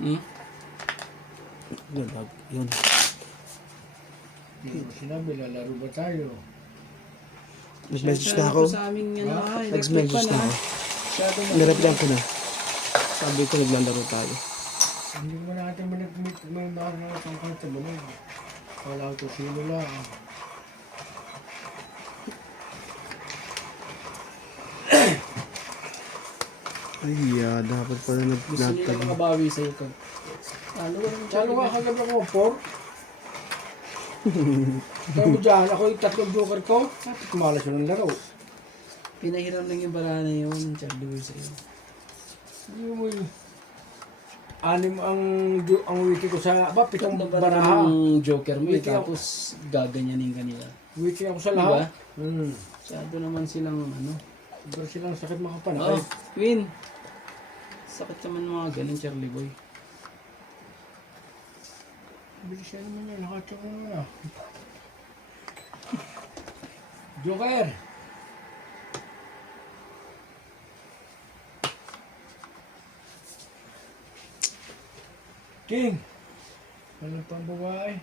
Yun. Hindi mo sinabi, lalaro ba tayo? Nag-message na ako. Sa amin yan, Nag-message na ako. Nireply ko na. Sabi ko naglalaro tayo. Hindi mo natin manag-meet, may mga nakakangkanta mo na. Wala ko sino lang. Ay, dapat pala Gusto nila makabawi sa'yo ka. Lalo ka kagabi ako, por. Kaya mo dyan, ako yung tatlong joker ko. At kumalas yun ng laro. Pinahiram lang yung barana yun ng Charlie Boy sa'yo. Hindi mo yun. Anim ang wiki ko sa, pitong Baraha baraha. ng Joker mo eh, Wiki ako. tapos gaganyanin ka nila. Wiki ako sa Diba? lahat. Masyado naman silang ano. Pero silang sakit Oh, makapanakay. Queen. Sakit naman mga galing Charlie Boy. Bilis yan naman yun, nakatsak mo na. Joker! King! Walang pang babae.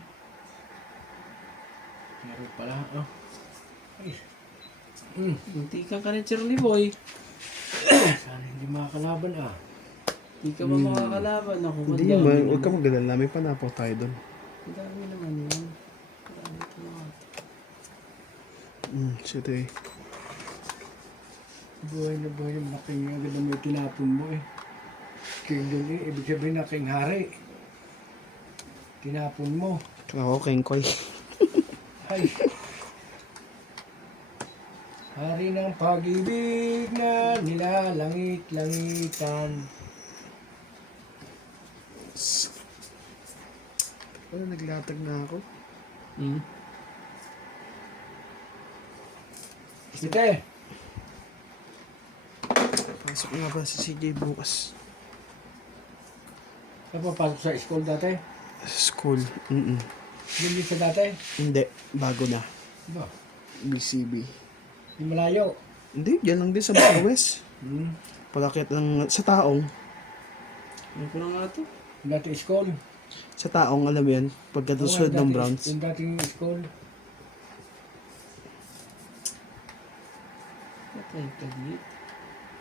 Meron pala, oh. Ay. Hindi ka rin Charlie Boy. Sana hindi makakalaban, ah. Hindi ka ba makakalaban ako? Hindi naman, huwag ka mag-alala. May panapaw tayo doon. Ang dami naman yun. Marami ito mga. Shit eh. Buhay na naking agad na may tinapon mo, eh. King yun, eh. Ibig sabihin naking hari. Tinapon mo. Ako, kengkoy. Ay. Hari ng pag-ibig na nilalangit-langitan. Wala, naglatag na ako. Site, Pasok nga ba si CJ bukas? napapasok sa school dati? School. Yun din sa dati? Hindi, bago na. Ba? BCB. Yung malayo? Hindi, yan lang din sa Baka West. Pagkakit ng sa taong. Ano ko na nga ito? Yung dating school? Sa taong, alam mo yan, pagkatusunod ng Browns. Yung dating school? Patay taglit.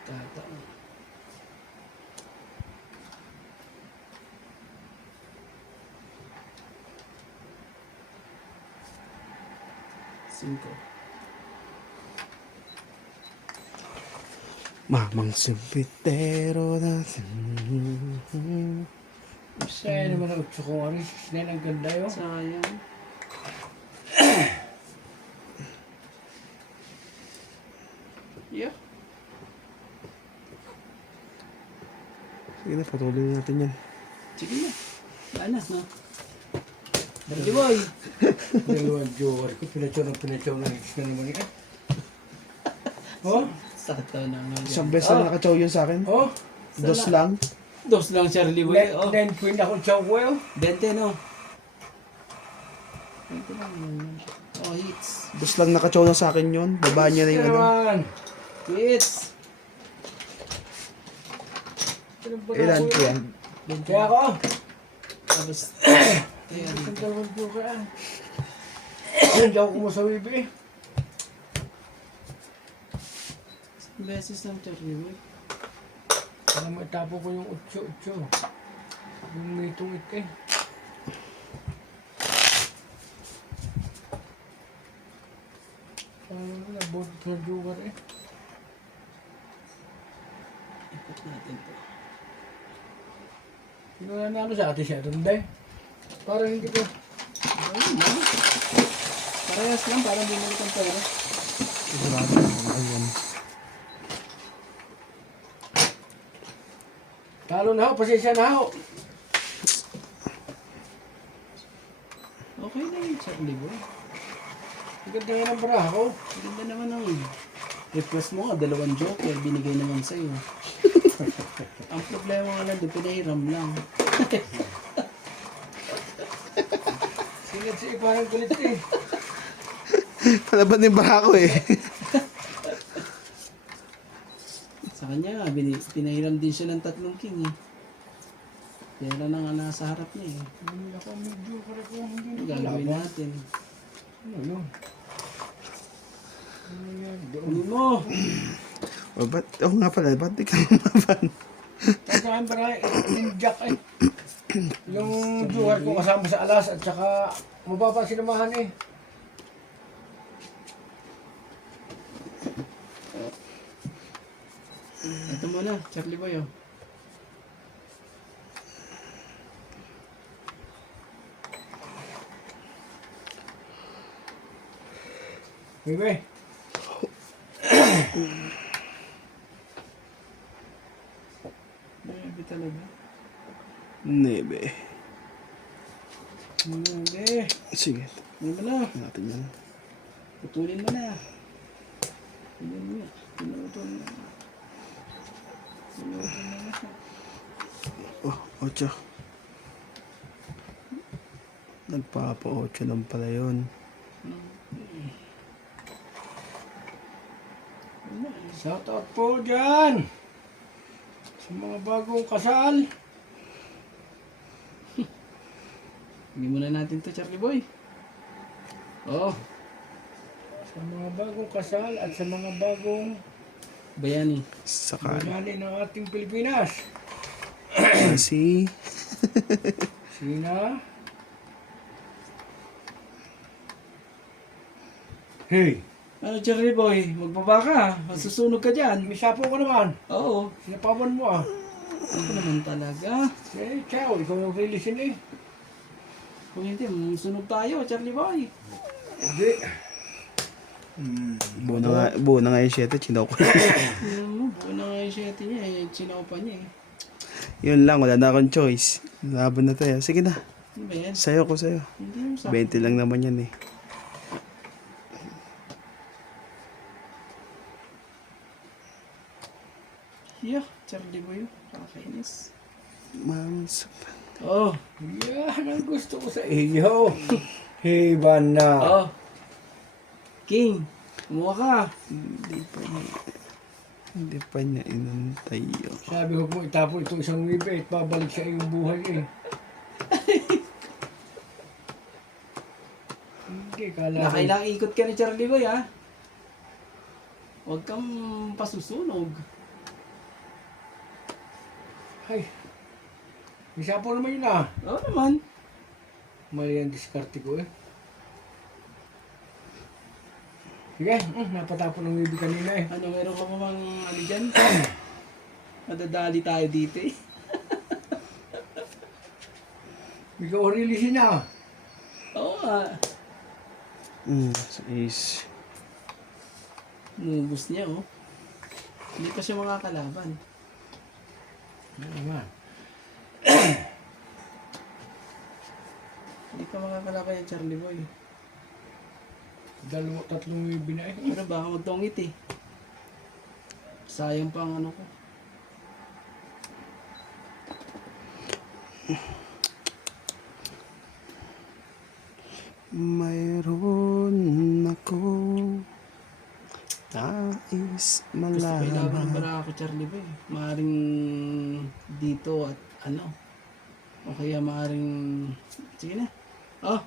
Tata. Cinco. Mamang simpitero natin. Sa'yo naman ang utso ko, Aris. Dahil ang ganda yun. Sayang. Yeah. Sige na, patuloy natin yan. Sige na. Wala na. Charlie Boy. Dalawang joker ko, pinatsaw ng hits na naman eh. Oh? Sakto na nga. Isang beses na nakachaw yun sa akin. Oh? Dos lang. Dos lang Charlie Boy. Oh. 9 point ako chow ko yun. 20 no? 20 lang yun. Oh, hits. Dos lang nakachaw na sa akin yun. Baba niya na yung ano. Naman. Hits. Ilan ko yan? Kaya ako. Tapos, ayan. Ang dalawang joker ah. Hindi ako kumasawibi eh. Beses lang Charlie Boy. Para maitapo ko yung 8-8. Yung may tungit eh. Nabot sa joker eh. Ikot natin to. Sino na namin sa atin siya doon dahil? Parang hindi ko. Ayun na. Parehas lang, parang bumalik ang pera. Sigurado ako. Ayun. Talo na ako, pasensya na ako. Okay na yun Charlie Boy. Ang ganda nga ng baraha ko. Ang ganda naman ang request mo nga, 2 joker, binigay naman sa'yo. Ang problema nga lang, pinahiram lang. Singat siya parang galit eh. Palaban yung baka ko eh. Sa kanya nga, pinahiram din siya ng 3 king eh. Pera na nga nasa harap niya eh. Hindi ako medyo pare ko hindi Ano gagawin nakalaban. natin? Ano yun? Ano yan? Doon. Kunin mo! O, ba't? Oo nga pala, ba't di ka lumaban? Saan para yung jack eh. Yung juwar ko kasama sa alas at saka mababa sinamahan eh. Ito muna, Charlie Boy oh. Bebe, Grabe talaga. Nebe. Grabe. Sige, Ano mo na? natin yan. Putulin mo na. Putulin mo na. Pinutol na. Pinutol na nga siya. Oh, 8. Nagpapa-8 lang pala yun. shout out po dyan sa mga bagong kasal. Hindi muna natin to, Charlie Boy. Oh, Sa mga bagong kasal at sa mga bagong bayani. Sakali. bayani ng ating Pilipinas. Si... Sina? Hey, Ano, Charlie Boy? Magbaba ka. Masusunog ka dyan. may sapo ka naman. Oo. Sinapawan mo ah. Ako naman talaga. Eh, ciao, ikaw yung releasin eh. Kung hindi, masusunog tayo, Charlie Boy. Hindi. Buo na nga yung 7, chinoko. Buo na nga yung 7 niya eh. Sinaupa niya eh. Yun lang, wala na akong choice. Laban na tayo. Sige na, Ano ba yan? sayo ko sa'yo. Hindi mo sa... 20 lang naman yan eh. Yeah, Charlie Boy. Kakainis. Mams. Oh. Yan ang gusto ko sa iyo. Hey, bana. Oh. King. Kumuha ka. Hindi pa niya inantay yun. Sabi ko mo itapon itong isang wibe at babalik sa iyong buhay eh. Hindi, kala ko. Nakailang ikot ka ni Charlie Boy ha. Huwag kang pasusunog. Ay, may sapo naman yun ah. Oo naman. Mali ang diskarte ko eh. Sige, napatapon ng wibe kanina eh. Ano, meron ka pa bang ano dyan? Madadali tayo dito eh. Ikaw releasin na. Oo nga. 6. Nubos niya oh. Hindi pa siya makakalaban. Ano naman? Hindi ka makakalaban yung Charlie Boy. Tatlong wibe na eh. Pero baka magtongit eh. Sayang pa ang ano ko. Mayroon ako nais Gusto ko ilaban ng malaman. barako Charlie Boy. Maaring dito at ano. O kaya maaring... Sige na. Oh!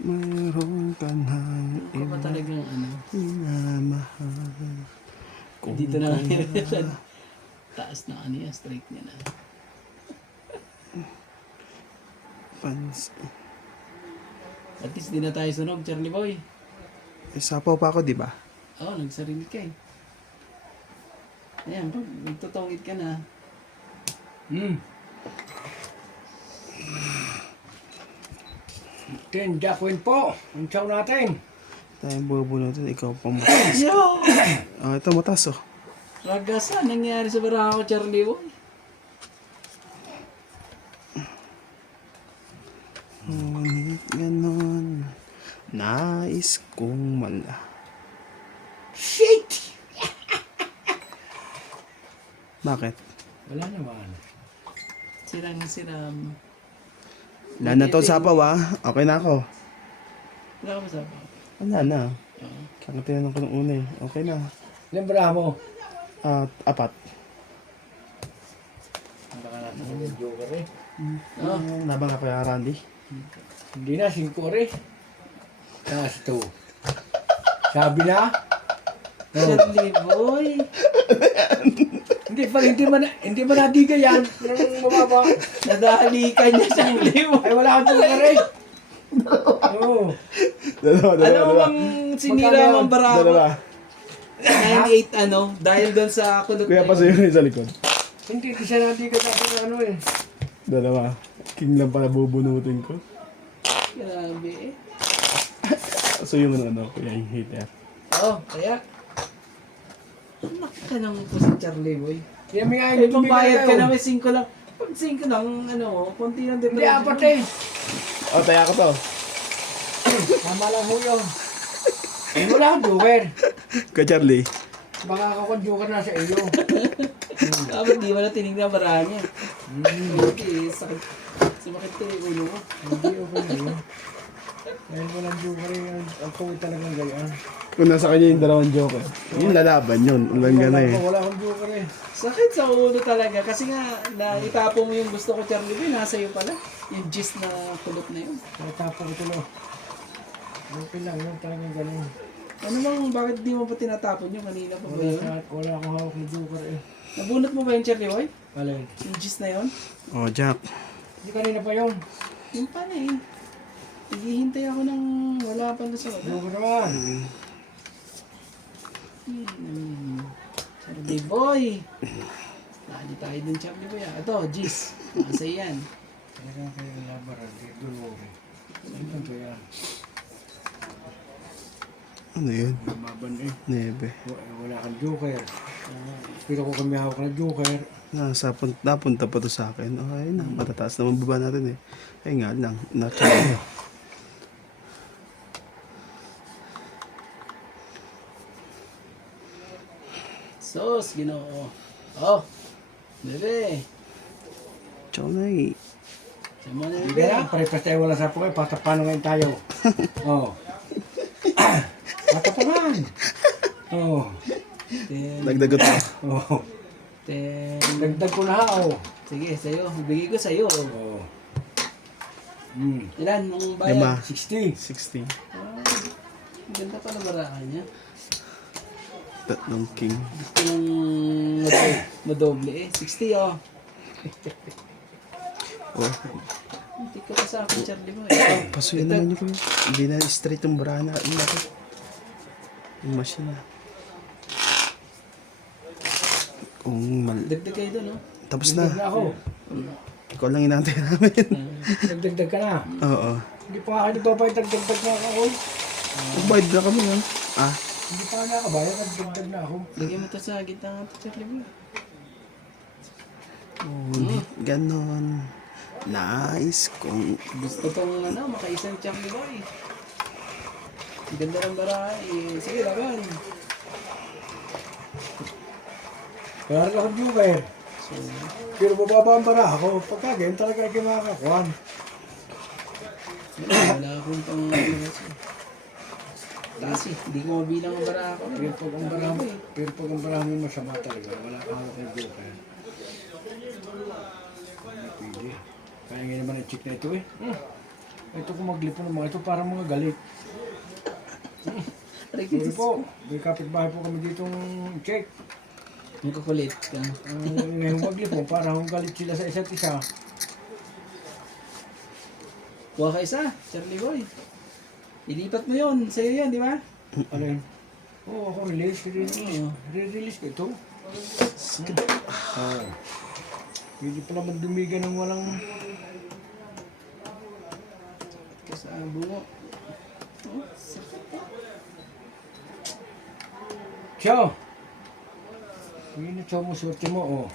Mayroon ka ng Ikaw ba talagang ano? minamahal. Kung Dito na lang yan. Taas na ano yan. Straight niya na. pans... At least di na tayo sunog Charlie Boy. Sapaw pa ako, di ba? Oo, nagsarili ka eh. Ayan, pag magtutongit ka na. Jack-win po. Ang chow natin. Tayong bubunutin, ikaw pang matas. Yo! Ito matas oh. Ragasan, nangyari sa barako Charlie Boy. Ngunit ganon, nais kong Shit! Bakit? Wala naman. Sirang-siram. Wala na to sapaw ah. Okay na ako. Wala ka ba sa Wala na. Kakatinan ko ng una eh. Okay na. Ilan baraha mo? Apat. Handa ka natin ng joker eh. Nabang ako kaya Randy. Hindi na, 5 rin. Taas 2. Sabi na? Charlie boy. Hindi man nadiga yan. Nang mababa. Nadahalikan niya Charlie boy. Ay, wala kang joker eh. Oo. Ano bang sinira mong barako? Dalawa. 9-8 ano? Dahil doon sa kulot Kuya na pa sa'yo rin sa likod. Hindi siya nadiga sa akin ano eh. Dalawa. King lang pala bubunutin ko. Grabe eh. So yung ano, kuya yung hater. Kaya. Anak ka naman po si Charlie boy. Yan nga May yung pambayad ka na may 5 lang. Pag 5 lang, ano mo, konti lang Hindi, 4 eh. Taya ko to. Tama lang ho yun. Eh, wala kang joker. Kuya Charlie. Baka ako kung joker na sa iyo. Dapat di mo na tinignan ang barahan niya. Okay, sakit. Sumakit ko yung ulo mo. Hindi, okay na yun. Dahil walang joker yun. Ang tuwi talagang gayaan. Kung nasa kanya yung dalawang joker. Yung lalaban yun. Ulan ka na eh. Wala akong joker eh. Sakit sa ulo talaga. Kasi nga, naitapo mo yung gusto ko, Charlie Boy. Nasa iyo pala. Yung gist na kulot na yun. Natapo ko tulo. Okay lang yun. Talagang ganun. Ano bang, bakit di mo pa tinatapon yun? Kanina pa ba yun? Wala akong hawak ng joker eh. Nabunot mo ba yung Charlie Boy? Alin? Yung gist na yun? Oh, Jack. Hindi kanina pa yun. Yung pa na eh. Naghihintay ako ng wala pa na sa wala. Joker naman. Charlie Boy! Lali tayo dun, Charlie Boy. Ito, gist. Nasa yan. Talagang kayo labaran. Doon mo rin. Ano ko yan? Ano yun? Lumaban eh. Nebe. Wala kang joker. Pero ko kami hawak ng joker. Napunta pa to sa akin. Okay na. Matataas naman baba natin eh. Ay nga lang. Natural. Sos, ginoo. Oh, bebe. Chonay. Sama na Hindi bebe. na, pare-pare tayo wala sa pukay. Patapano ngayon tayo. Oo. Patapanan. Oo. Ten, Dagdagot pa. Oo. ten. Dagdag ko na ha. Oo. Sige, sa'yo. Bigay ko sa'yo. Oo. Ilan ang Lima. bayad? 60. 60. Ah, ang ganda pala baraan niya. Tatlong king. Gusto nung madoble eh. 60 oh. Oh. Hindi ka pa sa akin, Charlie mo. Pasuyan naman niyo kuya. Hindi na straight yung barana. Ano ako? Yung machine na. Kung Dagdag kayo doon, no? Tapos Dagdag na. na ako. Ikaw lang inantay namin. Dagdag ka na. Oo. Hindi pa nga nagbabayad. Dagdag na ako. Magbayad na kami yan. Ah. Hindi pa nga nakabayad. Dagdag na ako. Lagyan mo to sa gitna nga to, Charlie mo. Oh, ganon. Nice. Kung Gusto tong makaisang Charlie boy. Ang ganda ng bara eh. Sige, laban. Wala rin akong joker. Pero bababa ang bara ako. Pagka ganyan talaga kayo makakakuhan. Wala akong pang Kasi, hindi ko mabilang ang bara ako. Pero pag ang bara mo masama talaga, wala ka hawak ng joker. Hindi pwede. Kaya nga naman ang chick na ito eh. Ito kung maglipo ng mga ito parang mga galit. Sorry po, may kapitbahay po kami ditong check. Ang kukulit ka. Ngayon maglipo, parang galit sila sa isa't isa. Kuha ka isa, Charlie boy. Ilipat mo yun. Sa'yo yan, di ba? Ano yun? Oo, ako release. Oo. Re-release ko ito. Oo. Hindi pala magdumigan ng walang... Kasi bungo. Oh, sakit. Chow! Hindi na chow mo, sorte mo, oh.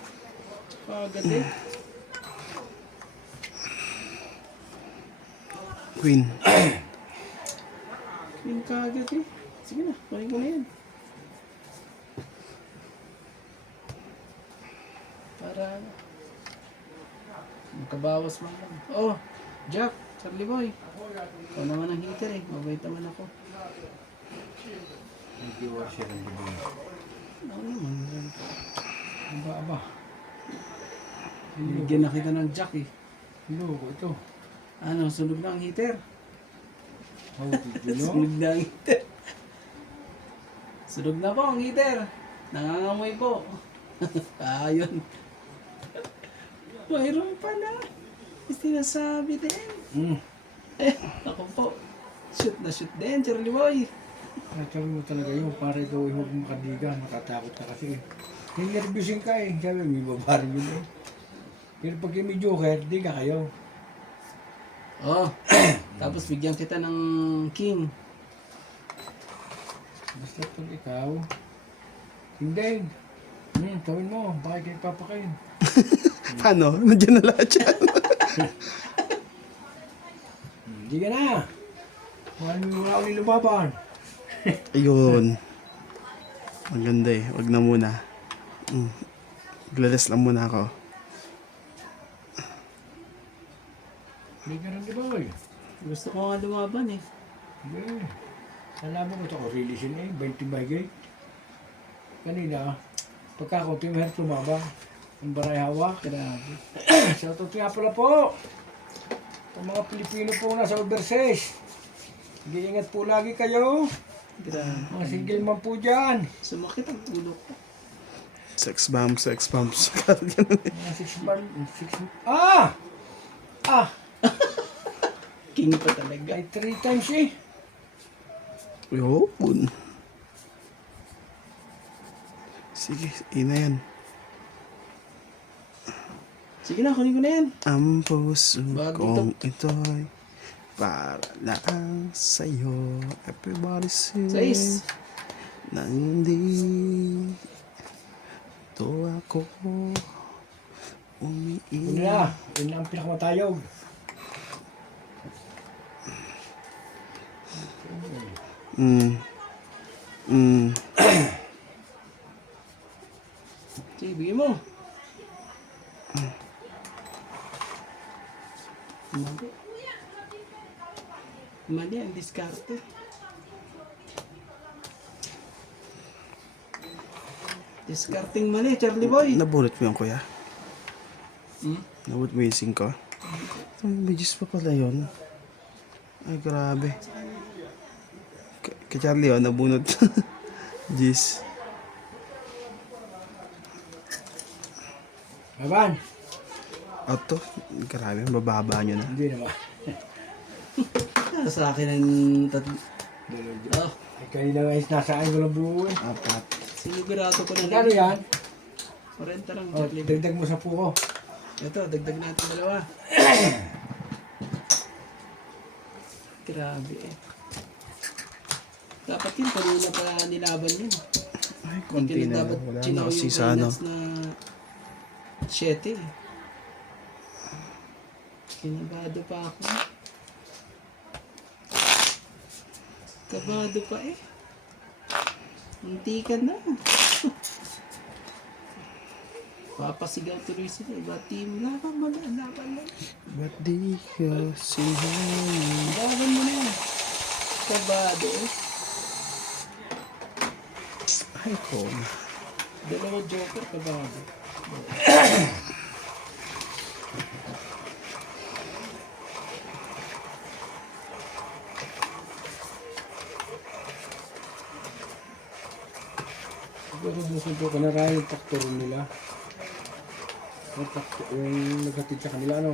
Agad eh. Queen. Yung kagad eh. Sige na, kunin ko na yan. Para makabawas mo lang. Oh, Jack, Charlie Boy. Ikaw naman ang heater eh. Mabait naman ako. Hindi washer ang diba. Ako naman. Aba. Binigyan na kita ng Jack eh. Loko ito. Ano, sunog na ang heater. Oh, did you know? Sunog na ang heater. Sunog na po ang heater. Nangangamoy po. Ayun. Mayroon pala. Sinasabi din. Ako po. Shoot na shoot din, Charlie Boy. Sabi mo talaga yun, para ikaw ay huwag makadigan, matatakot ka kasi. Ninervyusin ka eh, sabi may babarin yun eh. Pero pag may joker, di ka kayo. Oh. Tapos bigyan kita ng king. Basta pag ikaw, hindi. Tawin mo, bakit kayo papakain? Paano? Nandiyan na lahat yan. Hindi ka na. Wala ako nilubaban. Ayun. Maganda eh. Wag na muna. Maglalas lang muna ako. Hindi ka rin di ba eh? Gusto ko nga lumaban eh. Hindi. Nalaman ko ito ko, release eh, 20 bagay. Kanina, pagkakunti mo hirap lumabang. Ang baray hawak. Grabe. Shoutout nga pala po. Ang mga Pilipino po nasa overseas. Mag-iingat po lagi kayo. Grabe. Mga single man po dyan. Sumakit ang ulo ko. Sex bomb, sex bomb. Mga 6 bar... 6... Ah! Ah! King pa talaga. Ay 3 times eh. Yun. Sige, ina yan. Sige na, kunin ko na yan. Ang puso Bago kong ito'y para lang sa'yo. Everybody sing. Sais. Na hindi ito ako Yun umiiyak. na. Yun na ang pinakamatayog. Sige, bigyan mo. Mali. Mali ang diskarte. Discarding mali, Charlie Boy. Nabulot mo yun, kuya? Hmm? Nabulot mo yung 5? May Diyos pa pala yun. Ay, grabe. Kay Charlie, oh, nabunot. Jeez. Baban. Ato, grabe, mababa nyo na. Hindi naman. Sa akin ang Oh, Ay kanina nga is nasaan ko lang buo eh. 4. sinigurado ko na Kano yan? 40 lang, Oh, Charlie Boy. dagdag mo sa puko. Ito, dagdag natin dalawa. Grabe eh. Dapat yun, kanina pa nilaban yun. Ay, konti na. Dapat Wala na chinaw kasi yung sa ano. finance na 7 eh. Kinabado pa ako. Kabado pa eh. Munti ka na. Papasigaw tuloy sila. Iba team. Laban mo na. Laban mo. Ba't di ka sinahali? Laban mo na yan. Kabado eh. Ay, ko. Dalawa joker, kabado. Siguro susunod ko na rin yung faktor nila. Yung naghatid sa kanila, ano?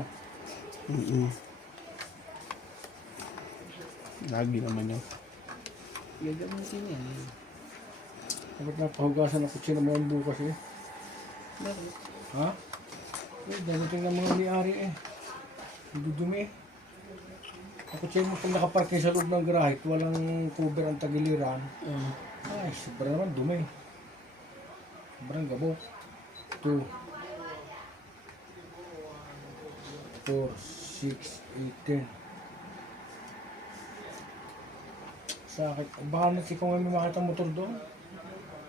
Lagi naman yun. Gagamitin yan. Dapat napahugasan ako siya naman bukas eh. Bakit? Ha? Eh, dadating ng mga may-ari eh. Dudumi eh. Ako siya mo pag nakaparking sa loob ng garahe, walang cover ang tagiliran. Ay, sobrang naman dumi. Sobrang gabo. 2, 4, 6, 8, 10. Sa akin, baka na si kung may makita motor doon.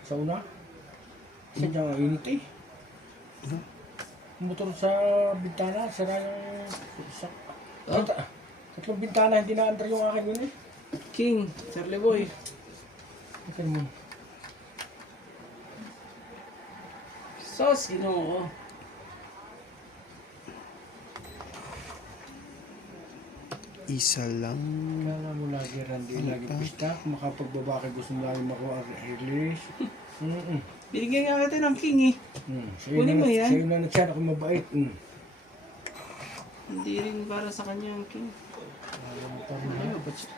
Sa una. Kasi dyan ang init eh. Motor sa bintana, sara yung Oh, Tatlong bintana, hindi na-under yung akin yun eh. King, Charlie Boy. Tingnan mo. Sos, Ginoo. Isa lang. Kala mo lagi Randy, lagi pista. Kung makapagbaba ka, gusto mo lagi makuha ang release. Binigyan nga kita ng King eh. Kunin mo yan. Sa'yo na na-chat ako mabait. Hindi rin para sa kanya ang King. Ano ba siya?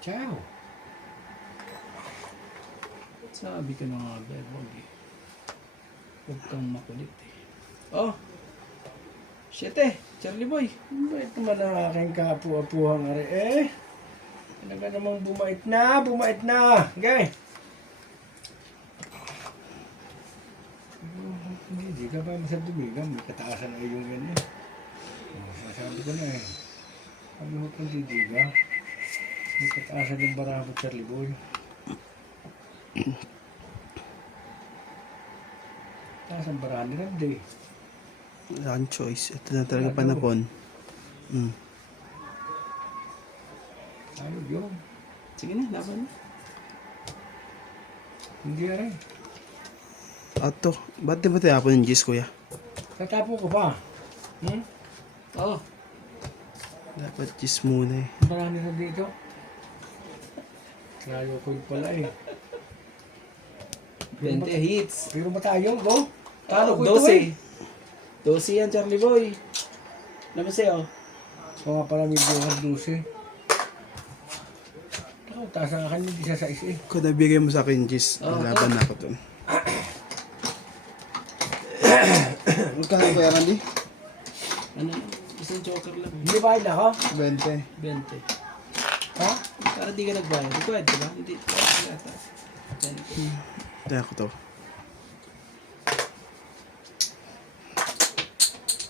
Ciao. Sabi ko na nga, Beb, wag eh. Huwag kang makulit eh. Oh! Shit eh, Charlie Boy. Bumait naman ang aking kapu-apuhang ari eh. Talaga namang bumait na. Okay. Hindi ka ba masad dumigang? May kataasan na yung yan eh. Masabi ko na eh. Sabi ko kung didiga. May kataasan yung barako Charlie Boy. Taas ang barahan ni Randy. Wala kang choice. Ito na talaga panahon. Ayun yun. Sige na, laban na. Hindi rin. Ato, ba't di ba tinapon yung Gis, kuya? Tatapo ko pa. Oh, Dapat Gis muna eh. Marami na dito. Layo ko yung pala eh. 20 hits. Pero matayo, go. Talo ko ito eh. 12 yan, Charlie Boy. Naman sa'yo. So nga pala medyo harduse. Ako, taas ang akin hindi sa size eh. Kung nabigay mo sa akin Gis, Oh, laban na ako dun. Magkano kuya Randy? Ano? Isang joker lang. Hindi ba na ako? 20. 20. Ha? Para di ka nagbayad. Nagbayad ka ba? Hindi. Yata. 20. Kaya ko to.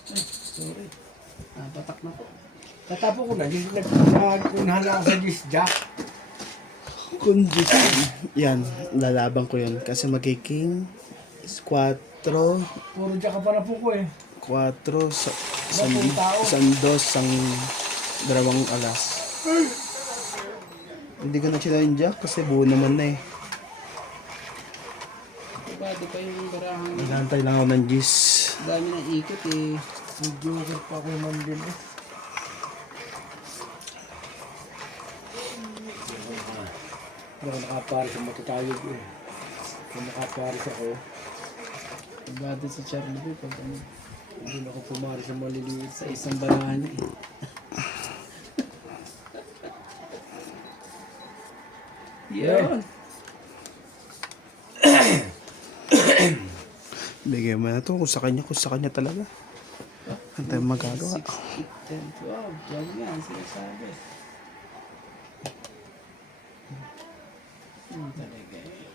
Ay, sorry. Patak na po. Tatapo ko na. Nagkunahan na ako sa disc-jack. Kung Gis, yan, lalaban ko yun. Kasi magiging 4, Puro jack ka pa na po ko eh. 4, isang dos, isang dalawang alas. Hindi ko na sinayang Jack kasi buo naman na eh. Diba pa yung barahang Nagantay lang ako ng Gis. dami ng ikot eh. May joker pa ako naman din eh. Hindi ako nakaparis sa matatayog eh. Kung nakaparis ako, Diba sa Charlie Boy pag ano, hindi na ako pumari sa maliliit. sa isang barahan eh. Yun. Bigay mo na to kung sa kanya talaga. Ang tayo magagawa. 6, 8, 10, 12. Yan yan, sinasabi. Talaga eh.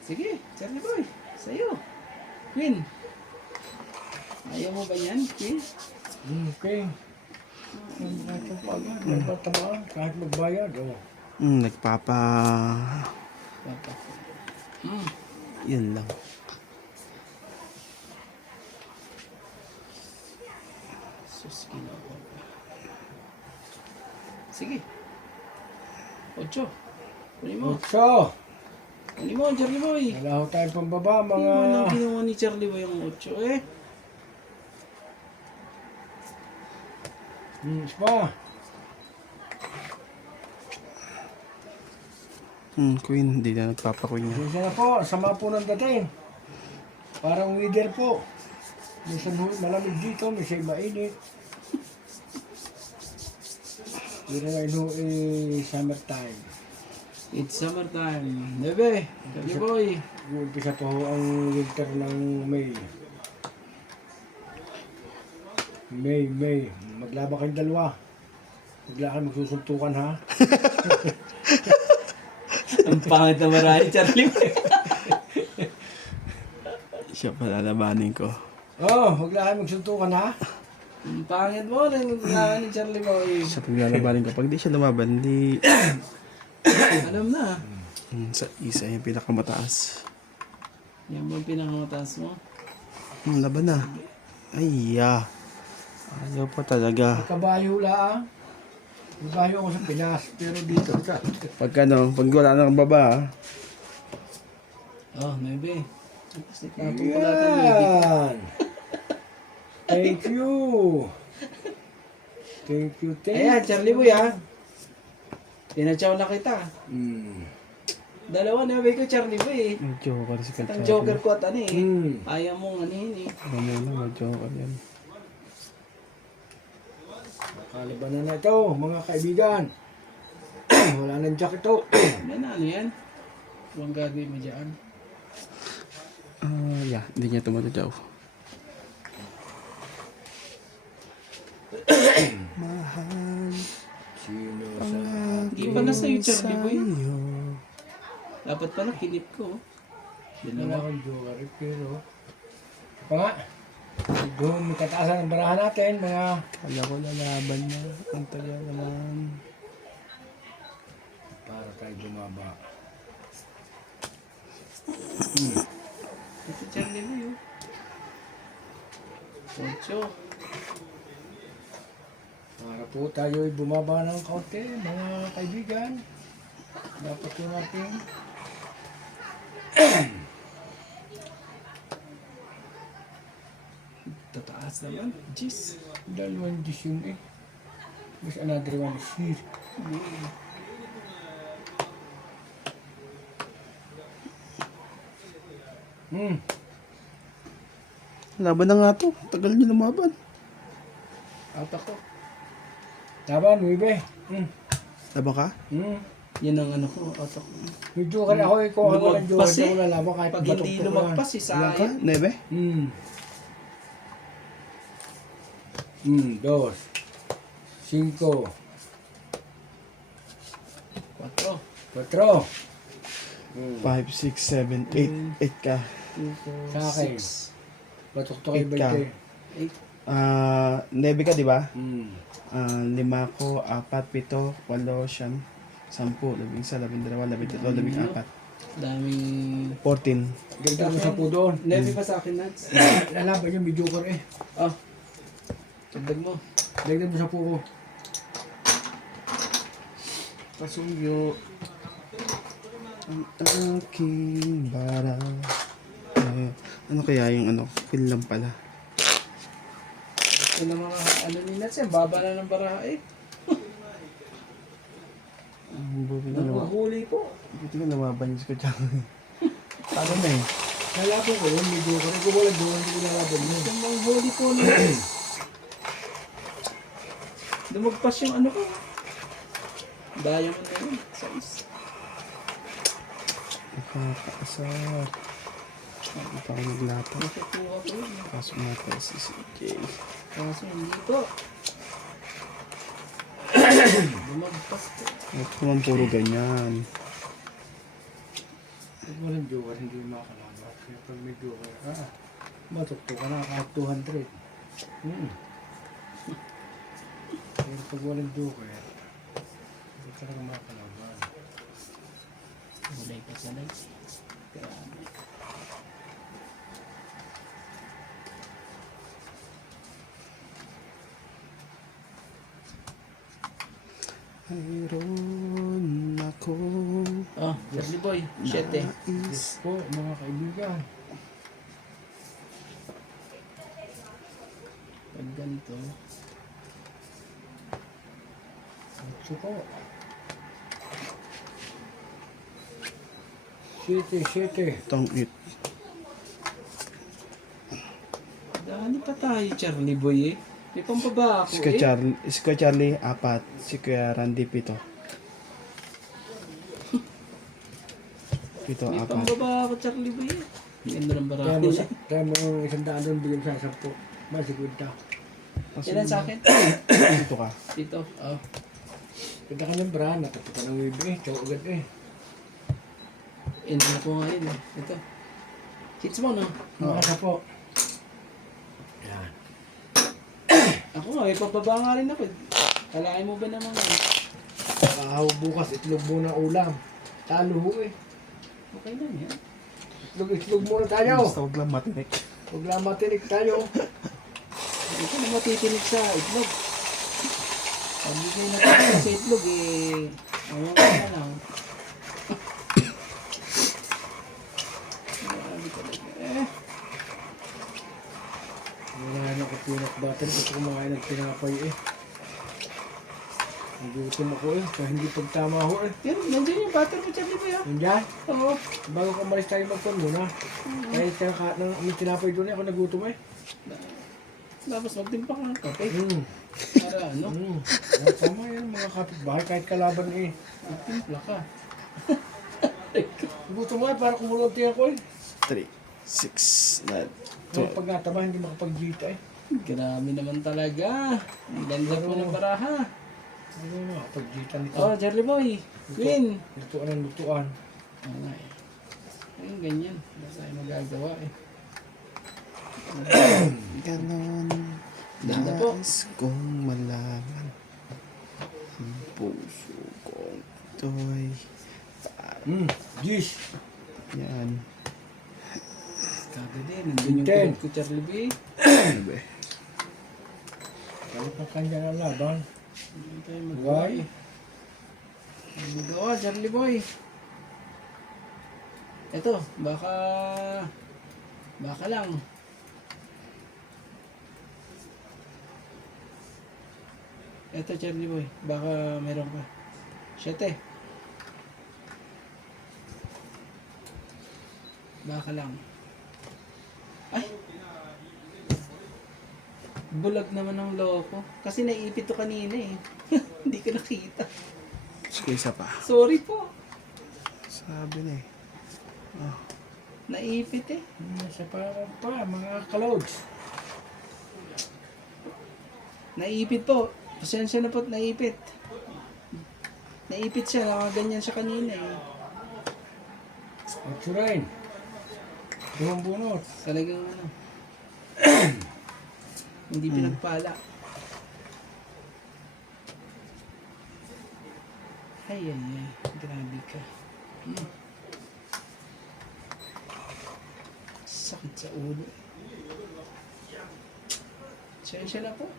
Sige, Charlie Boy. Sa'yo. Queen. Ayaw mo ba yan, Queen? Okay. Nagpatamaan kahit magbayad. Oh. Nagpapa... Papa. Yun lang. Sus, ginawa. Sige. 8. Kunin mo. So, Kunin mo, Charlie Boy. wala ho tayong pambaba mga... Ano ginawa ni Charlie Boy yung 8 eh? Spa. Queen, hindi na nagpapa-queen niya. Isa na po, sama po ng dating. Parang weather po. Minsan ho, malamig dito, minsan mainit. Pero ngayon ho, summertime. It's summertime. Bebe, Charlie Boy. Umpisa pa ho ang winter ng May. May. Maglaba kayong dalawa. Bigla kayo magsusuntukan ha. Ang pangit na marami, Charlie Boy. Siya palalabanin ko. Oh, bigla kayo magsuntukan ha. Ang pangit mo rin. Kailangan ni Charlie Boy. Sa paglalabanin kapag di siya lumaban, di Alam na. sa isa yung pinakamataas. Yan ba ang pinakamataas mo? Laban na. Ay, ayaw pa talaga. Kabayo lang. Kabayo ako sa Pinas, pero dito sa... Pag pag wala nang baba, Oh, 9. Napupulatan mo. Yan! Thank you! Thank you, thank you. Ayan, Charlie Boy ha. Pinatsaw na kita. Mm. Dalawa na ko Charlie Boy eh. may joker si Ang Kachat. joker ko at ano eh. Mm. Ayaw mong anihin eh. Ano muna, may joker yan. Kalibanan na ito, mga kaibigan. Wala nang jack ito. Yan na, ano yan? Huwag gagawin mo dyan. Hindi niya tumatadaw. Mahal Sino sa... Hindi pa na sa'yo Charlie Boy. sa'yo. Dapat pala kinip ko. Wala Dalawa. akong joker, pero... Pa nga. Doon, may kataasan ng barahan natin, mga... Kala ko lalaban na. Ang tagal naman. Para tayo bumaba. Ito Charlie Boy oh. 8. Para po tayo bumaba ng kaunti, mga kaibigan. Dapat po natin... Tataas naman. Jeez. Dalawang dish yun eh. Mas another one is here. Hmm. Laban na nga to. Tagal niyo lumaban. Out ako. Laban, Wibe. Hmm. Laban ka? Hmm. Yan ang ano ko. Out ako. May joker ako eh. Kung ako ng joker, Lumagpas eh. wala laban kahit Pag batok hindi ko lumagpas eh, Ilan ka? sayang. 9? Hmm. Hmm, 2. 5. 4. 4. Hmm. 5, 6, 7, 8. 8 ka. 2, Sa akin. 4, 6. Batok to kay Eight ka. 20. 9 ka, di ba? Hmm. 5 ko, 4, 7, 8, 9, 10, 11, 12, 13, 14. Daming... 14. Ganda mo sa po doon. Nevi pa sa akin, Nats. Lalaban yung may joker eh. Oh. Tagdag mo. Dagdag mo sa po ko. Pasuyo ang aking bara. Ano kaya yung ano? Feel lang pala. Ito na mga ano ni Nats yan. Baba na ng baraha eh. Buti na naman. Nakuhuli po. Buti na lumaban yung skutsang. Paano na eh? Lalaban ko yun, may joker. Kung wala joker, hindi ko lalaban yun. Yung mga huli po na. Lumagpas yung ano ko. Diamond na yun. Size. Nakakaasar. Hindi pa ako naglata. Nakukuha ko yun. Kaso mata si CJ. Kaso hindi po. Lumagpas po. Huwag naman puro ganyan. Kung walang joker, hindi mo makakalaban. Kaya pag may joker, matukto ka na kahit 200. Hmm. Pero pag walang joker, hindi ka na makakalaban. Mulay ka sa lights. Grabe. Mayroon ako. Oh, Charlie Boy. 7. Yes po, mga kaibigan. Pag ganito. 8 po. 7. Itong it. Dahani pa tayo, Charlie Boy eh. May pampaba ako Si Kuya eh. Charlie, si Kuya Charlie, 4. Si Kuya Randy, 7. 7, May 4. pambaba ako, Charlie Boy eh. Ganda ng Kaya baraha. mo, kaya mo yung 100 doon bigyan sa 10. Masigod na. Ilan sa akin? Dito ka. Dito. Oh. Ganda ka ng bra, nataputan ng wave eh. Chow agad eh. Ino ko nga yun eh. Ito. Hits mo no? Makasa po. Yan. Ako nga, may pababa nga rin ako. Kalain mo ba naman yun? Bukas itlog muna ulam. Talo ho eh. Okay lang yan. Itlog muna tayo. Basta huwag lang matinik. Huwag lang matinig tayo. Hindi ka na matitinig sa itlog. Pag hindi kayo natitinig sa itlog, ayaw ka na lang. Grabe talaga. Wala na ako peanut butter. Gusto kumain ng tinapay eh. Nagutom ako eh. Kaya hindi pagtama ho eh. Pero nandiyan yung butter mo, Charlie ba yan? Nandiyan? Oo. Bago ka umalis tayo magpon muna. Kahit may tinapay doon eh. Ako nagutom eh. Tapos magtimpa ka ng kape. Para ano? Tama yan mga kapitbahay. Kahit kalaban eh. Magtimpla ka. Gutom mo eh. Para kumulunti ako eh. 3, 6, 9, Kaya 12. pag nataba hindi makapag-gita eh. Grabe naman talaga. Ang ganda po ng baraha. Ano na makapag-gita nito. Oh, Charlie boy. Win. Lutuan ang lutuan. Oo nga eh. Ayun, ganyan. Wala tayo magagawa eh. Ganon. Ganda po. Nais kong malaman. Ang puso kong ito'y Gish. yan. Kaga din. Nandun yung Ten. kulit ko, Charlie B. Ano ba? Kalit na kanya na laban. Hindi tayo magawa Why? eh. Ano magawa, Charlie boy? Eto, baka lang. Eto, Charlie boy. Baka meron ka. 7. Baka lang. Ay! Bulag naman ang loko. Kasi naiipit to kanina eh. Hindi ka nakita. Sige, isa pa. Sorry po. Sabi na eh. Naipit eh. Sa parang pa, mga clouds. Naipit po. Pasensya na po't naipit. Naipit siya. Nakaganyan siya kanina eh. Matsurain. Dumang bunot. Talagang ano. Hindi pinagpala. Ay, ay, ay. Grabe ka. Sakit sa ulo. Pasensya na po.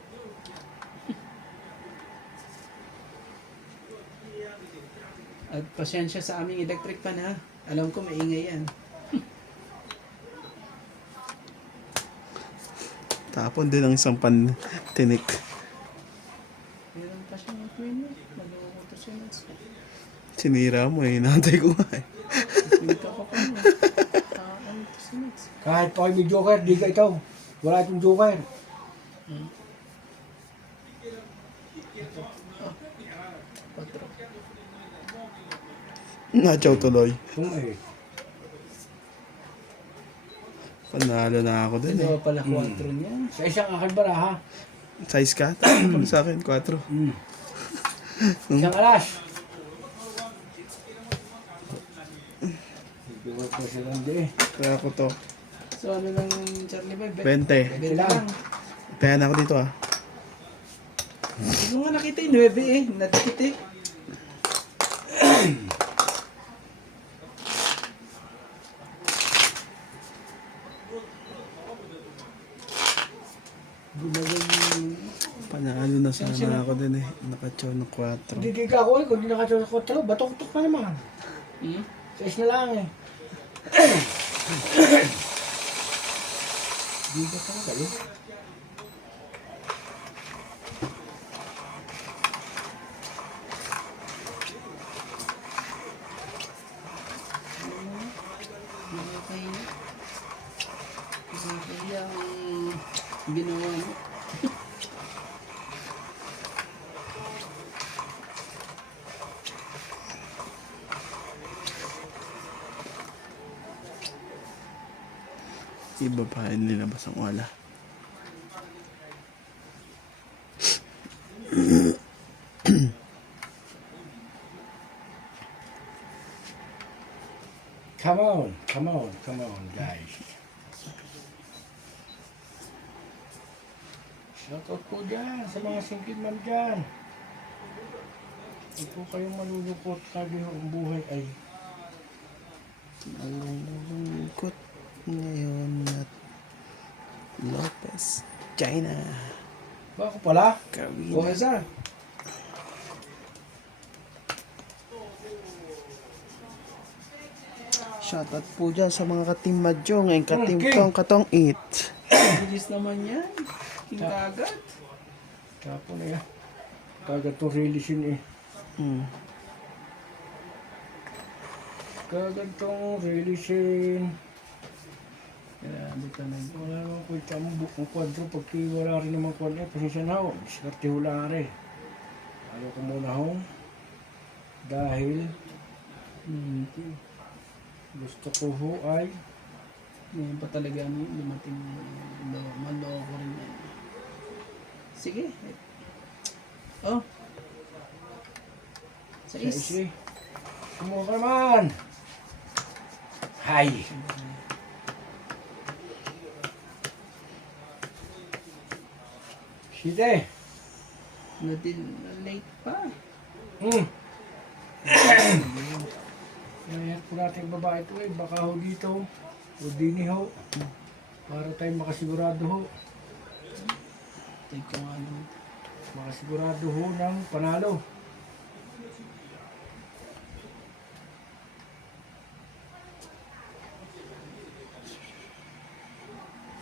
At pasensya sa aming electric fan ha. Alam ko maingay yan. Tapon din ang isang pan-tinik. Meron pa siyang twin eh. Maloko to siya. Sinira mo eh. Nantay ko nga eh. Pinita ko pa mo. Ano to si Max? Kahit pa kayo may joker, di ka ito. Wala itong joker. Patro. Nachaw tuloy. Kung eh. Panalo na ako dun eh. Ito pala 4 niyan. Sa isang aking baraha. Size ka? Para sa akin, 4. Isang alas. Joker pa sila hindi eh. Kaya ko to. So ano lang Charlie Boy? 20. 20 lang. Kaya na ako dito ah. Hindi ko nga nakita yung 9 eh. Nadikit eh. Gumagal Panalo na sana ako dun eh. Nakachaw ng 4. Hindi ka ako eh. Kung di nakatulog ko talo, batok-tok na naman. Hmm? Sa is na lang eh. Di ba talaga eh? Nakakahiya. Nakakahiya ang ginawa mo. Iba pa nilabas ang wala. Come on, come on, come on, guys. Shoutout po dyan sa mga singkid man dyan. Hindi po kayong malulungkot lagi ang buhay ay Malungkot ngayon at Lopez, China. ba ako pala? Kawin. Buhay ka. Shoutout po dyan sa mga katim Madyo. Ngayon katim King. tong katong it. Bilis naman yan. King kagat. Tapo na yan. Kagat to relisin eh. Hmm. Kagat tong relisin. Grabe ka na. Wala naman po yung kwadro. Pag wala rin naman kwadro, pasensya na ho. Diskarte ho lang rin. Ayaw ko muna ho. Dahil gusto ko ho ay Ngayon pa talaga ano yun, dumating maloko rin yan. Sige. Oh. sa Sais. isi. Kumuha ka naman. Hay. Side. Late pa. Kaya po natin babae ito eh. Baka ho dito. O dini ho. Para tayo makasigurado ho. Take ko nga ano. Makasigurado ho ng panalo.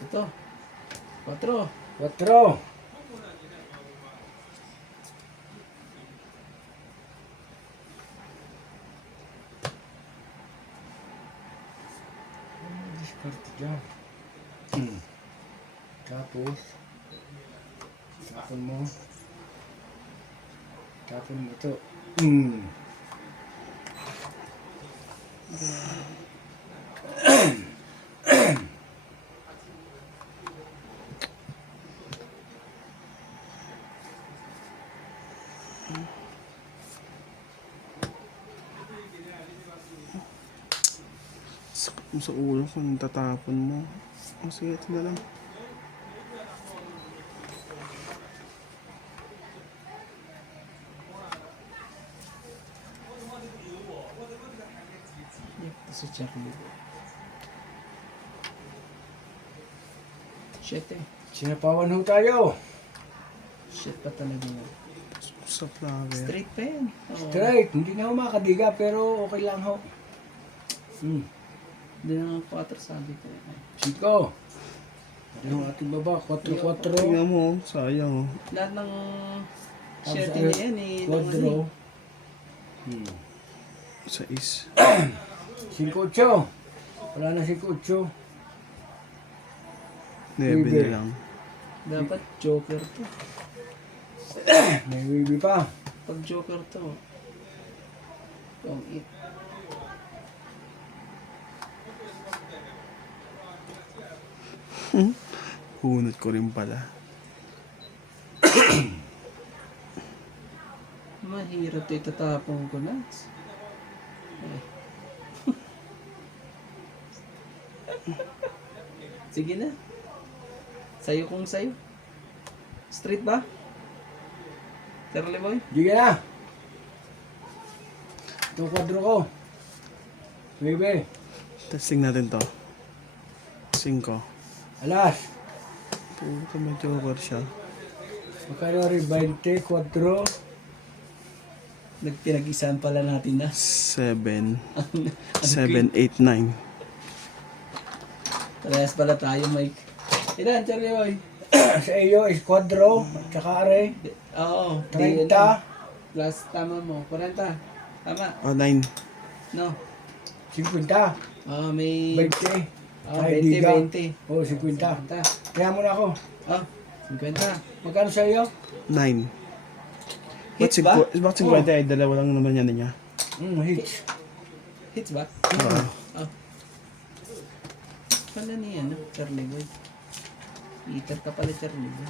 Ito. 4. 4. Diskarte dyan. Tapos, tapon mo. Tapon mo ito. Sakit mo sa ulo kung tatapon mo. O sige, ito na lang. Ito si Charlie. 7. Sinapawan ho tayo. Shit pa talaga yun. Sa flower. Straight pa yan. Oo. Straight. Hindi na ho makadiga pero okay lang ho. Hindi na nga 4 sabi ko. 5. Ano ang ating baba? 4-4. Tingnan mo, sayang. Lahat ng Tapos shirt ano, na yan eh. Quadro. Sa is. 5-8. Wala na 5-8. 9 na lang. Dapat joker to. May baby pa. Pag joker to. Kung it. Hunot ko rin pala. Mahirap to itatapon ko na. Eh. Sige na. Sayo kung sayo. Straight ba? Charlie boy? Sige na. Itong kwadro ko. Baby. Testing natin to. 5. Alas. Puta, may joker siya. Magkano rin 20, 4. Nagpinag-isahan pala natin na. 7. 7, 8, 9. Parehas pala tayo, Mike. Ilan, Charlie boy? Sa iyo is kwadro. At saka are. Oo. 30. Plus, tama mo. 40. Tama. Oh, 9. No. 50. May... 20. Ah, Ay, 20, diga. 20. Oo, 50. 50. Kaya mo na ako. Ah, 50. Magkano sa iyo? 9. Hits ba? Bakit 50 ay dalawa lang naman yan niya? Hits. Hits ba? Oo. Ah. Pala ni ano, Charlie boy. Itat ka pala, Charlie boy.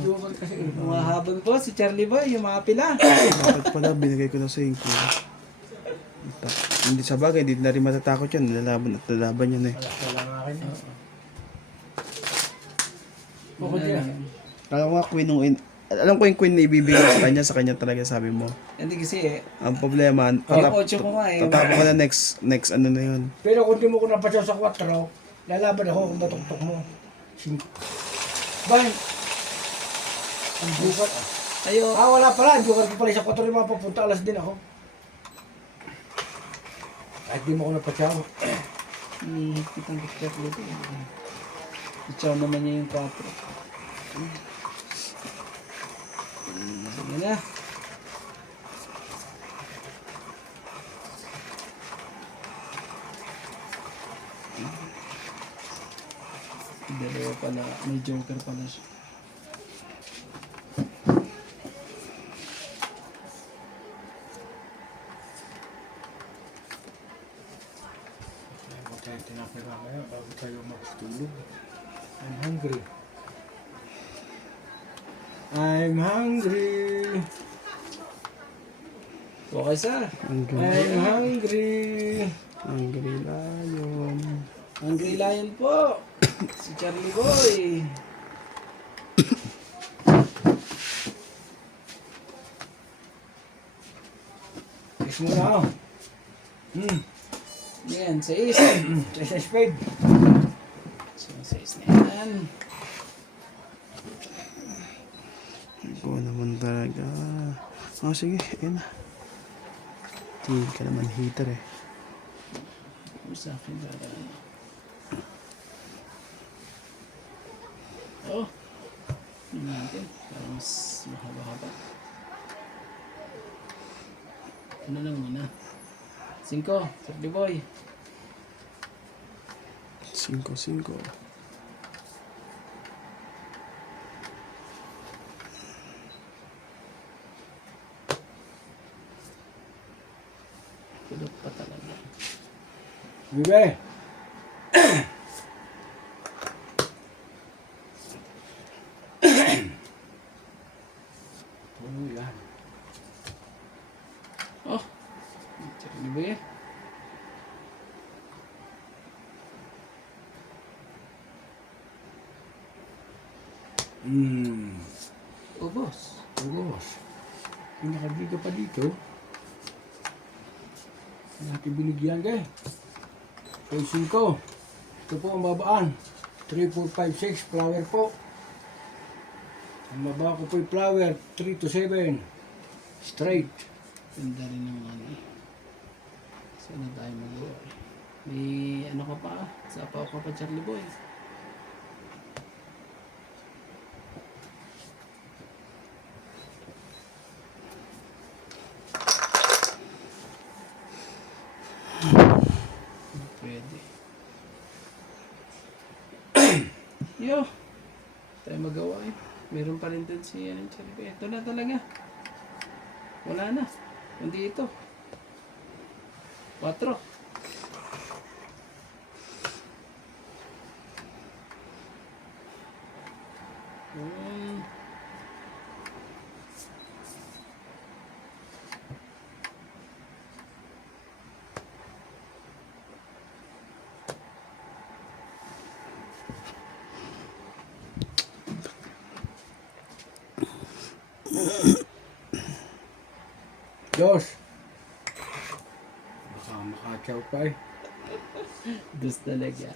Joker kasi. Mahabag po si Charlie boy, yung mga pila. Bakit pala binigay ko na sa 5. Hindi sa bagay, hindi na rin matatakot yan. Lalaban at lalaban yan eh. Wala nga akin. Ako dyan. Alam ko nga queen nung alam ko yung queen na ibibigay ko sa kanya talaga sabi mo. Hindi kasi Ang problema, yung 8 ko nga eh. tatapos ko na next ano na yun. Pero kung di mo ko napasyaw sa 4, lalaban ako kung matuktok mo. Bakit? Ang bukat. Ayo. Wala pala. Ang bukat ko pala sa 4 mapapunta. Alas din ako. Kahit di mo ko napasyaw. Hihigpit ang picture dito. Ikaw naman niya yung 4. Sige na. Dalawa pala. May joker pala siya. Ayaw tayo tinapira ngayon bago tayo makatulog. I'm hungry. I'm hungry. Okay, sir. Ang I'm hungry. Angry Lion. Hungry Lion po. Si Charlie Boy. Kiss mo na ako. Yan, 6. Sa spade. So, 6 na yan. Ikaw naman talaga. Sige, ayun na. Hindi ka naman hater eh. Sa akin ba? Oh. Yun natin. Para mas mahaba-haba. Ano lang muna? 5. Charlie Boy. 5-5. Kulot pa talaga. Bibe. Yan. Oh. Charlie Boy. Ubos. Ubos. Yung nakabiga pa dito. Natin binigyan kayo. So, 5. Ito po ang babaan. 3, 4, 5, 6. Flower po. Ang baba ko po yung flower. 3 to 7. Straight. Ganda rin ng ano. Saan na tayo magawa eh. May ano ka pa? Sapaw ka pa Charlie Boy. Pwede. Yo! Tayo magawa eh. Meron pa rin dun si Charlie Boy. Ito na talaga. Wala na. Hindi ito. 4. Diyos. Baka makatsaw pa eh. Dos talaga.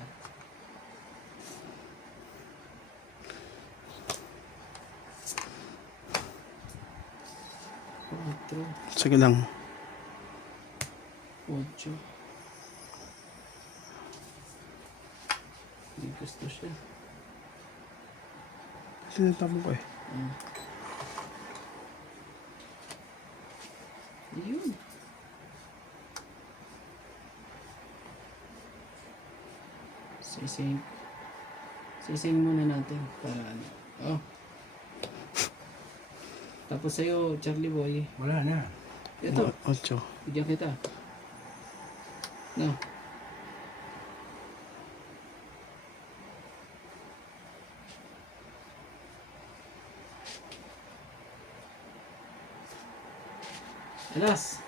Otro. Sige lang. 8. Hindi gusto siya. Sinatapon ko eh. Yun. Sising. Sising muna natin para ano. Oh. Tapos sa'yo, Charlie Boy. Wala na. Ito, 8. bigyan kita. No. Alas.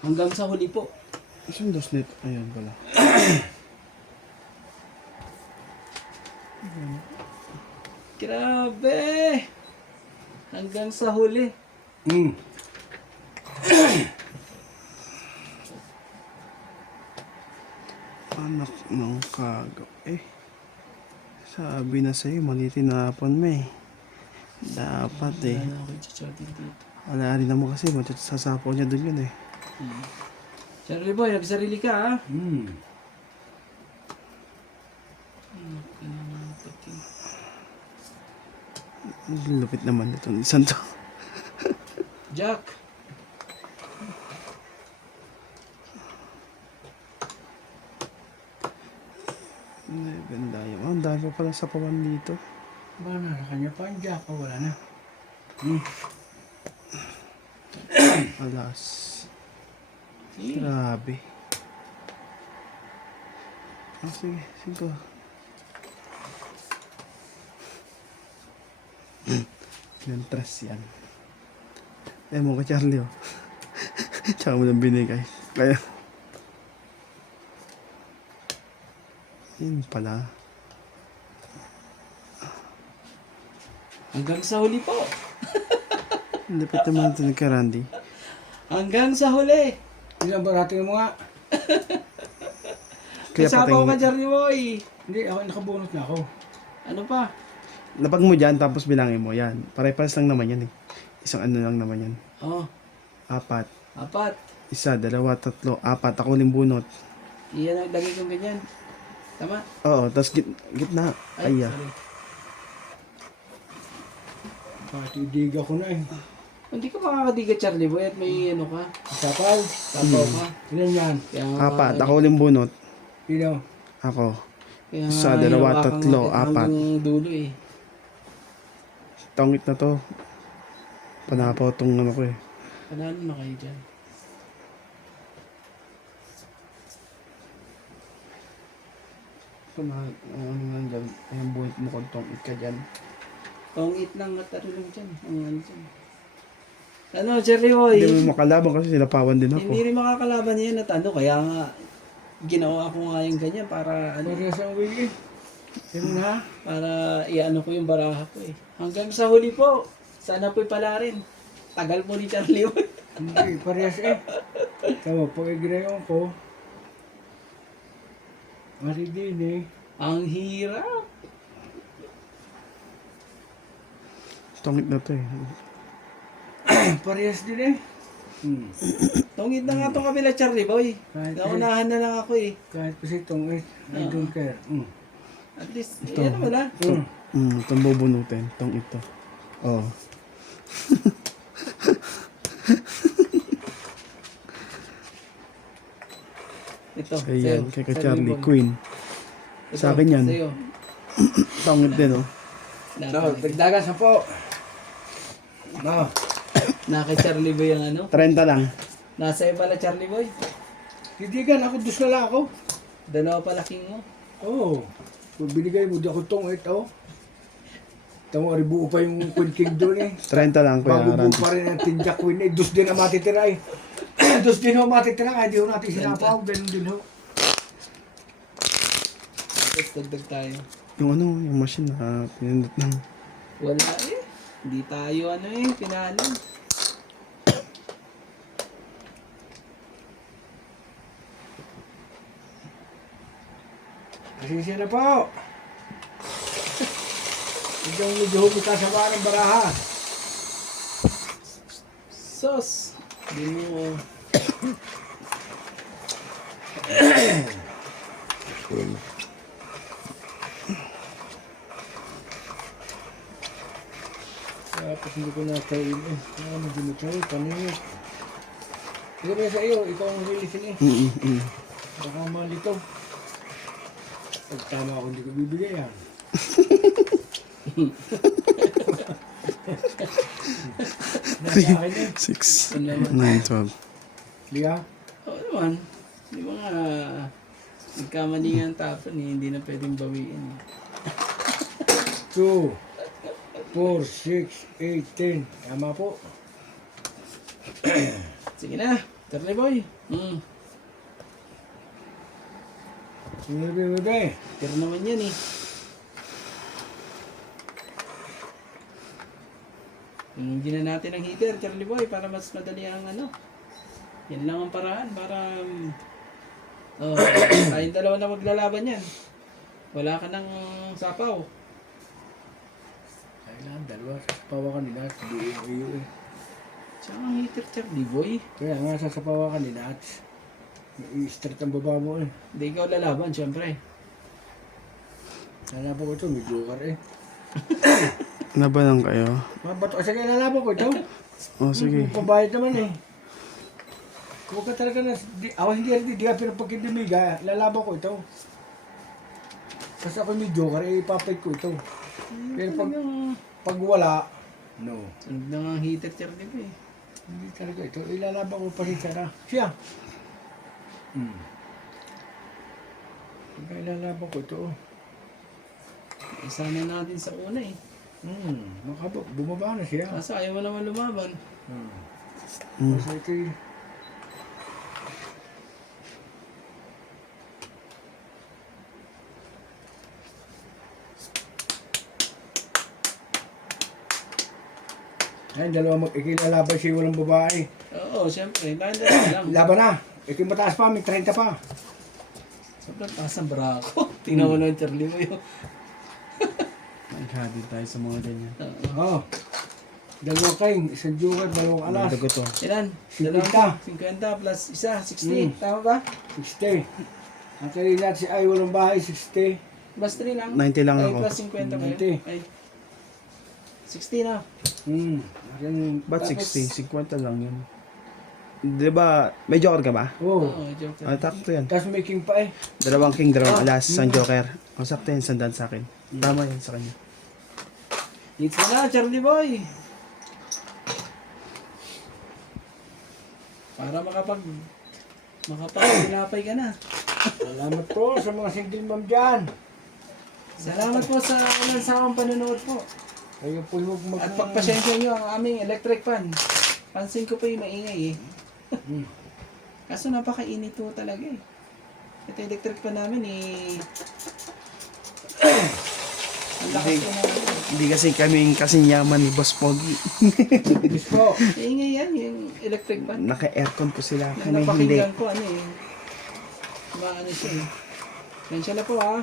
Hanggang sa huli po. Isang 2 net. Ayan pala. Grabe! Hanggang sa huli. Hmm. Anak ng kagaw. Sabi na sa'yo, mali tinapon mo eh. Dapat eh. Wala na ako i-chatting dito. Wala rin naman kasi, sasapaw niya dun yun eh. Charlie boy, nagsarili ka ha? Hmm. Lupit naman ito. Isang to. Jack! Ay, ganda yun. Ang dami pa pala sa pawan dito. Ba na, sa kanya pa ang jack. Oh, wala na. Hmm. Alas. Eh, Grabe. Sige, sige. Nantras yan. Mo ka Charlie oh. Tsaka mo nang binigay. Kaya. Yun pala. hanggang sa huli po. Lupit naman ito ni Randy. Hanggang sa huli. Ilan ba natin mo nga? Kaya Kasabaw ka, patay. Charlie boy. Hindi, ako nakabunot na ako. Ano pa? Lapag mo dyan, tapos bilangin mo. Yan. Pare-pares lang naman yan eh. Isang ano lang naman yan. Oh, 4. 4. 1, 2, 3, 4. Ako limbunot. Iyan ang lagay kong ganyan. Tama? Oo, tapos gitna. Ay, Ay, sorry. Patidig ako na eh. Hindi ka makakadiga, Charlie boy, at may ano ka. Sapal. Sabaw ka. Ilan yan? Kaya nga, 4. Ako limbunot. Sino? Ako. kaya 1, 2, hawakan 3, mo 4. hanggang dulo eh. Tongit na to. Panapaw tong ano ko eh. Panalo na kayo dyan. Ano nandyan? Ayun, buhit mo kung tongit ka dyan. Pangit lang at ano lang dyan. Ang ano dyan. Ano, Charlie boy? Hindi mo makalaban kasi sinapawan din ako. Hindi rin makakalaban yan at ano. Kaya nga, ginawa ko nga yung ganyan para ano. Parehas ang wigi. Sino na? Para iano ko yung baraha ko eh. Hanggang sa huli po. Sana po'y pala rin. Tagal po ni Charlie boy. Hindi, parehas eh. Tama, pag igreyon ko, mali din eh. Ang hirap. Tongit na to eh. Parehas din eh. Hmm. Tungid na nga itong kabila, Charlie boy. Kahit, Naunahan na lang ako eh. kahit kasi itong eh, I don't care. Hmm. At least, Ito. yan naman ah. Hmm. Itong bubunutin. Itong ito. Oo. Ito, Ayan, sa'yo. kay ka Sa Charlie. ribbon. Queen. Ito, Sa akin yan. Sa'yo. Tongit din oh. No, dagdagan sa po. No. Na kay Charlie boy ang ano. 30 lang. Nasa iyo pala, Charlie boy. Didigan, ako dus na lang ako. Dalawa pala king mo. Oo. Oh. Kung binigay mo, di ako tong ito. Tamo, buo pa yung Queen King doon eh. 30 lang kuya Bago buo Randy. pa rin ang Tinja Queen eh. Dus din ang matitira eh. Dus din ho matitira kahit di ho natin sinapaw. Ganun din ho. Tapos dagdag tayo. Yung ano, yung machine na pinindot ng... Wala eh. Hindi tayo ano eh, pinalo. Pasensya na po. Medyo humita sa mga ng baraha. Sos. Hindi mo... Tapos hindi ko nakain eh. Ano, hindi mo tayo, paningit. Ikaw ba sa iyo, ikaw ang lilisin eh. Baka malito. Pag tama ako, hindi ko bibigay yan. Nasa akin eh. 6, Ano naman? 9, 12. Liga? Oo naman. Di ba nga... Nagkamali nga ang tapon eh, hindi na pwedeng bawiin eh. 2, 4, 6, 8, 10. Tama po. Sige na, Charlie boy. Sige, bebe. Pero naman yan eh. Hindi na natin ang heater, Charlie Boy, para mas madali ang ano. Yan lang ang paraan para tayong dalawa na maglalaban yan. Wala ka ng sapaw. Kailangan dalawa. Sasapawa ka nila at hindi iyo eh. Saan ang heater, Charlie Boy? Kaya nga sasapawa ka nila at i-start ang baba mo eh. Hindi ikaw lalaban, syempre. Lalaban ko ito, may joker eh. Nabanang kayo. Mga bato, sige lalaban ko ito. Oh, sige. Pabayad naman eh. Kung ka talaga na, hindi ka pero pag hindi miga, lalaban ko ito. Kasi ako may joker, eh, ipapay ko ito. Pero pag wala, no. Sunog na nga ang heater, Charlie Boy. Hindi talaga ito. Ilalaban ko pa rin sana. Siya. Ilalaban ko ito. Isama natin sa una eh. Bumaba na siya. Kaso ayaw mo naman lumaban. Kasi ito eh. Ayun, dalawa mag-ikilalaban siya walang babae. Oo, syempre. Tayong dalawa lang. Laban na. Ito yung mataas pa, may 30 pa. Sobrang taas ang brako. Tingnan mo naman, Charlie Boy. Naghabi tayo sa mga ganyan. Oo. Dalawang kain, isang joker, dalawang alas. Dago to. Ilan? 50. 50 plus isa, 60. Tama ba? 60. Ang kanina si ay walang bahay, 60. Plus 3 lang. 90 lang Ay, ako. plus 50 ba yun? 90. Ay, 60 na. Ba't Tapos- 60? 50 lang yun. Di ba, may joker ka ba? Oo. Oo, joke. Ah, takto yan. Tapos may king pa eh. Dalawang king, dalawang alas, isang joker. O, sakto yan, sandan sa akin. Tama yan sa kanya. Hits mo na, Charlie Boy. Para makapag-pinapay ka na. Salamat po sa mga single mom dyan. Salamat po sa unansakang panonood po. Kayo po yung At pagpasensya nyo ang aming electric fan. Pansin ko pa yung maingay eh. Kaso napakainit po talaga eh. Ito yung electric fan namin eh. Ang lakas po namin. Hindi kasing yaman ni Boss Pogi. Bilis po. Maingay yan yung electric fan. Naka-aircon po sila. Nang Kami hindi. napakinggan ko ano eh. Maano siya eh. Pensya na po ha.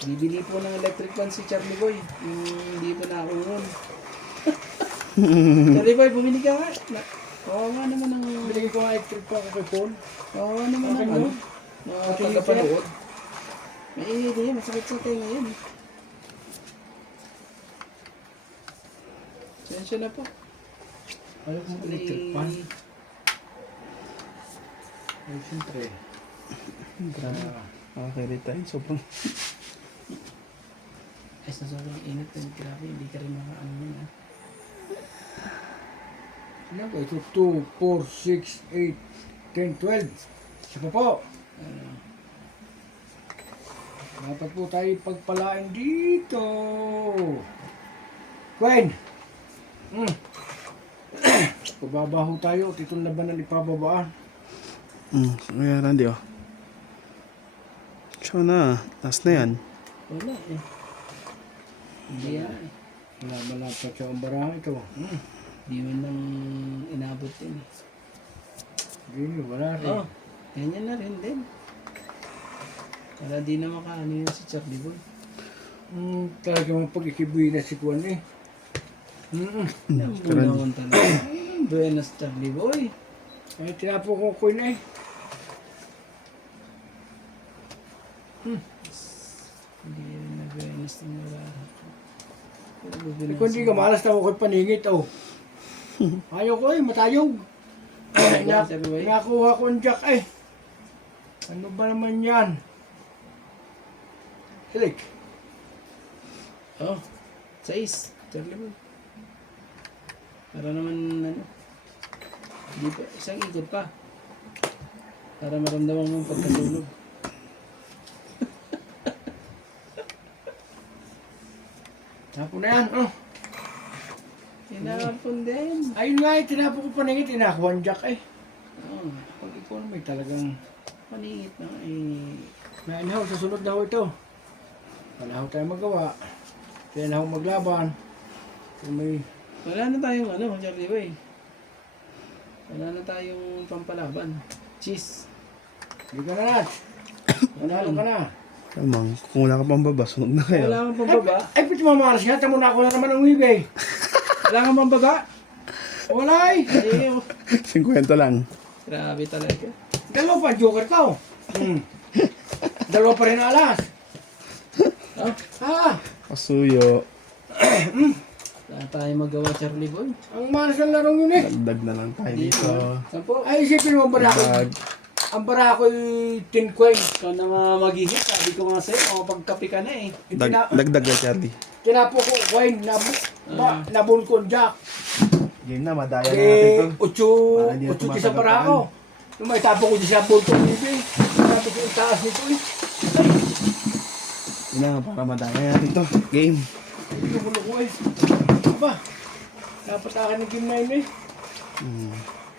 Bibili po ng electric fan si Charlie Boy. Yung hindi po naungon. Charlie Boy, bumili ka nga. Kawawa naman ang... Binigay ko nga electric pa ako kay Paul. Kawawa naman ang Okay, ano. no? Mga Pati yung tagapanood. Maingay din yan. Masakit sa tayo ngayon. Pensya na po. Ano kung electric pa? Ay, siyempre. Grabe. Nakakairita yun. Sobrang. Ay, sa sobrang init na grabe. Hindi ka rin makaano yun ha. Ano ba ito? 2, 4, 6, 8, 10, 12. Isa pa po. Dapat po tayo pagpalain dito. Gwen! Pababaho tayo at itong labanan ipababaan. Kaya Randy oh. Siya na. Last na yan. Wala eh. Hindi yan eh. Malapit sa ambarahan ito. Di man nang inabot din eh. Hindi, wala rin. Oh, ganyan na rin din. Para di na makaano yun si Charlie Boy. Talaga mong pag-ikibuhi na si Kwan eh. Naman talaga. Buenas Charlie Boy. Ay, tinapo ko ko na eh. Hindi rin na buenas na wala. Eh, kung di ka malas na ako paningit oh. Ayaw ko eh, matayog. Nakuha ko ang jack eh. Ano ba naman yan? Silik. Oh, 6. Charlie Boy. Para naman ano. Hindi pa, isang ikot pa. Para maramdaman mo ang pagkatulog. Tapo na yan oh. Tinapon din. Ayun nga eh, tinapo ko paningit, tinakuha ang jack eh. Oh, Pag ikaw na may talagang paningit na eh. nainaw sa sunod na ho ito. Wala ho tayo magawa. Kaya na akong maglaban. Kung may... Wala na tayong ano, Charlie Boy. Wala na tayong pampalaban. Cheese. Hindi ka na Nat. Manalo ka na. Tamang, kung wala ka pang baba, sunog na kayo. Wala kang pambaba? Ay, piti mamalas nga. Tamo na ako na naman ang wibay. Wala kang pambaba? Wala eh. Ay, 50 lang. grabe talaga. Dalawa pa, joker ka oh. Dalawa pa rin alas. Oh, Ah, Pasuyo. wala tayong magawa, Charlie Boy. ang malas ng larong yun eh. Dagdag na lang tayo dito. Sampo. Ay, isipin mo, Dagdag. ang bara ko'y 10 coin. Ikaw na mag-ihit. Sabi ko nga sa'yo, makapagkape ka na eh. Dagdag na, Charlie. Tinapo ko coin, nabun ko jack. Game na, madaya na natin to. 8 Para hindi na sa para tumatagal ko. Nung may tapo ko sa bultong bibig. Tapo ko yung taas nito eh. Yun na, para madaya natin to. Game. Ay, lulo ko eh. Aba, dapat akin ng game na yun eh.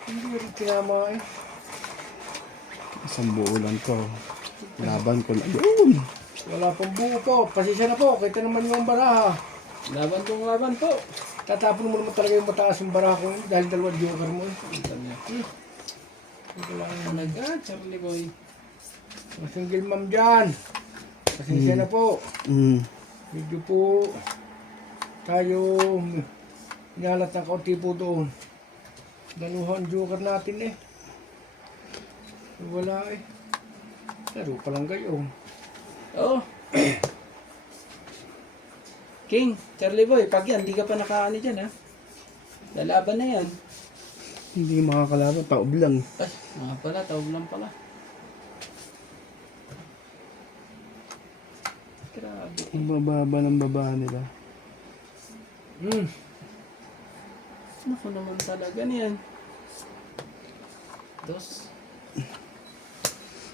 Hindi rin tinama eh. Isang buo lang to. Laban ko lang. Yun! Wala pang buo po. Pasensya na po. Kita naman yung baraha. Laban tong laban po. Tatapon mo naman talaga yung mataas yung baraha ko eh, dahil dalawa joker mo eh. Wala nga. Talaga, Charlie Boy. Single ma'am dyan. Pasensya na po. Medyo po tayo inalat ng kaunti po doon. Daluhan joker natin eh. Wala eh. Laro pa lang gayon. Oh. King, Charlie Boy, pag yan, di ka pa nakaani dyan ha. Lalaban na yan. Hindi makakalaban. Taob lang. Ay, mga pala, tawag lang pala. Grabe. Ang bababa ng baba nila. Naku naman talaga niyan. Dos.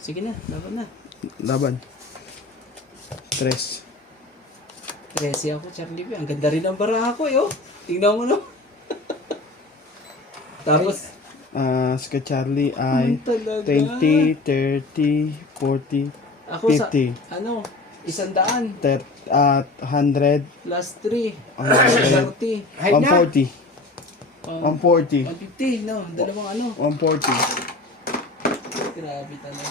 Sige na, laban na. Laban. 3. 13 ako, Charlie Boy. Ang ganda rin ang baraha ko, yo. Tingnan mo no. Tapos, Ska Charlie ay talaga. 20, 30, 40, Ako 50. sa, ano, 100 100, plus 3. 100, 30. Hay na. 140, 140, 150, no? Dalawang ano. 140. Grabe talaga.